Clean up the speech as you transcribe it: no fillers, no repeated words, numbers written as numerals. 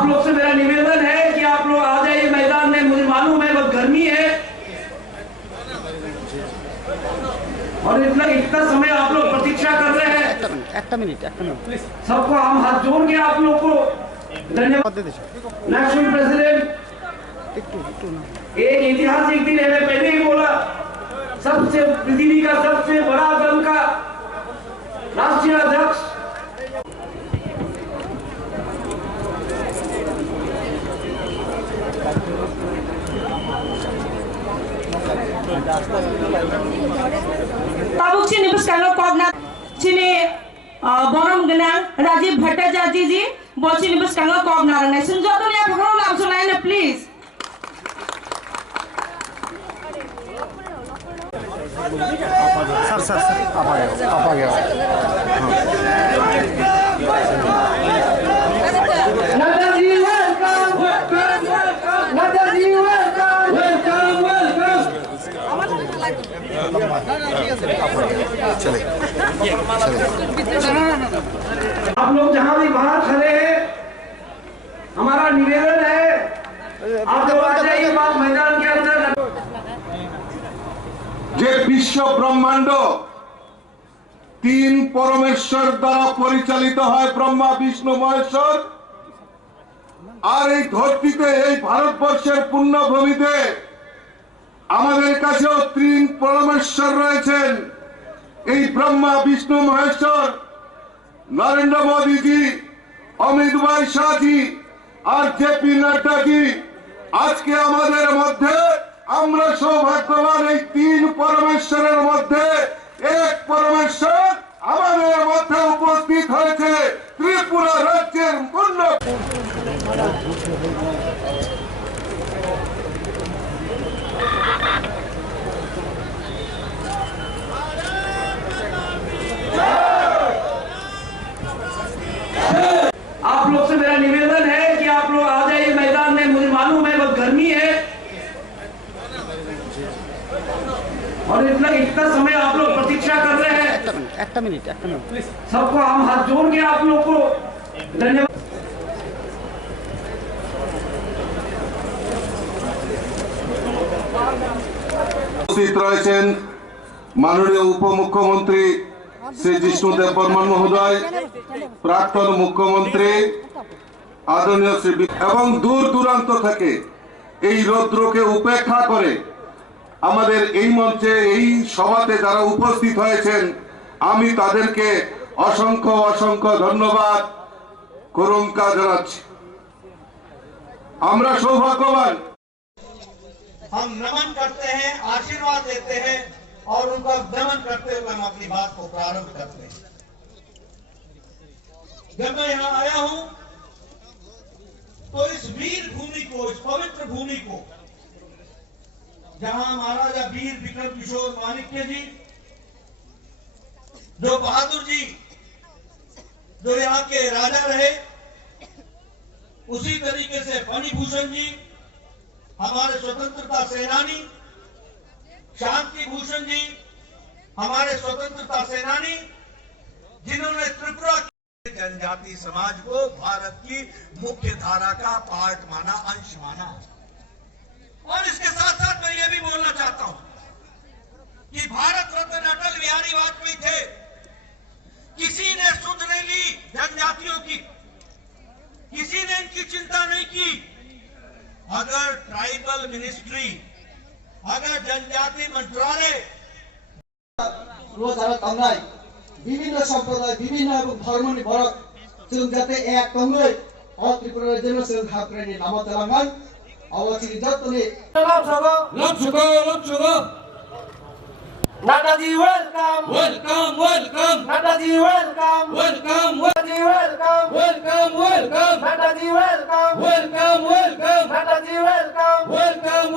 आप लोग से मेरा निवेदन है कि आप लोग आ जाइए मैदान में। मुझे मालूम है बहुत गर्मी है और इतना समय आप लोग प्रतीक्षा कर रहे हैं। एक मिनट सबको हम हाथ जोड़ के आप लोग को धन्यवाद। नेशनल प्रेसिडेंट, एक ऐतिहासिक दिन है, मैं पहले ही बोला, सबसे पृथ्वी का सबसे बड़ा दल का राष्ट्रीय अध्यक्ष ताबुक चिनी पुस्कांगो कोगना चिनी बरम गना राजीव भट्टाचार्य जी बोचिनी पुस्कांगो कोगना रंग सुनजो तो या पकड़ो लाभ सुनाए ना प्लीज। सर आप आ गया Nadda ji welcome, Nadda ji welcome, welcome welcome. चले आप लोग जहां भी बाहर खड़े हैं, हमारा निवेदन है आप लोग आ जाइए बात मैदान के अंदर। যে বিশ্ব ব্রহ্মাণ্ড তিন পরমেশ্বর দ্বারা পরিচালিত হয়, ব্রহ্মা বিষ্ণু মহেশ্বর, আর এই ধরতিতে এই ভারতবর্ষের পুণ্যভূমিতে আমাদের কাছেও তিন পরমেশ্বর রয়েছেন। এই ব্রহ্মা বিষ্ণু মহেশ্বর নরেন্দ্র মোদীজি, অমিত ভাই শাহজি আর জেপি নাড্ডাজি আজকে আমাদের মধ্যে। আমরা সৌভাগ্যবান এই তিন পরমেশ্বরের মধ্যে এক পরমেশ্বর আমাদের মধ্যে উপস্থিত হয়েছে ত্রিপুরা রাজ্যের পূর্ণ। आप लोग से मेरा निवेदन है कि आप लोग आ जाइए मैदान में। मुझे मालूम है बहुत गर्मी है और इतना समय आप लोग प्रतीक्षा कर रहे हैं। एक मिनट सबको हम हाथ जोड़ के आप लोग को धन्यवाद। উপস্থিত রয়েছেন মাননীয় উপমুখ্যমন্ত্রী শ্রী জিষ্ণুদেব বর্মন মহোদয়, প্রাক্তন মুখ্যমন্ত্রী আদরণীয় শ্রী এবং দূর দূরান্ত থেকে এই রৌদ্রকে উপেক্ষা করে আমাদের এই মঞ্চে এই সভাতে যারা উপস্থিত হয়েছেন, আমি তাদেরকে অসংখ্য অসংখ্য ধন্যবাদ করুণকা জানাচ্ছি। আমরা সৌভাগ্যবান। हम नमन करते हैं, आशीर्वाद देते हैं और उनका नमन करते हुए हम अपनी बात को प्रारंभ करते हैं। जब मैं यहाँ आया हूं तो इस वीर भूमि को, इस पवित्र भूमि को, जहां महाराजा वीर विक्रम किशोर माणिक्य जी, जो बहादुर जी, जो यहाँ के राजा रहे, उसी तरीके से फणिभूषण जी हमारे स्वतंत्रता सेनानी, शांति भूषण जी हमारे स्वतंत्रता सेनानी, जिन्होंने त्रिपुरा जनजाति समाज को भारत की मुख्य धारा का पार्ट माना, अंश माना। और इसके साथ साथ मैं ये भी बोलना चाहता हूं कि भारत रत्न अटल बिहारी वाजपेयी थे, किसी ने सुध नहीं ली जनजातियों की, किसी ने इनकी चिंता नहीं की। अगर ट्राइबल मिनिस्ट्री, अगर जनजाति मंत्रालय বিভিন্ন সম্প্রদায়, বিভিন্ন এবং ধর্ম নির্ভরক যাতে এক সঙ্গে ত্রিপুরা যেন হাতরে নামা তেলাঙ্গান অবশ্যই যত্নে Nadaji welcome, welcome, welcome, Nadaji welcome, welcome, Nadaji welcome, welcome, welcome, Nadaji welcome, welcome, welcome, Nadaji welcome, welcome,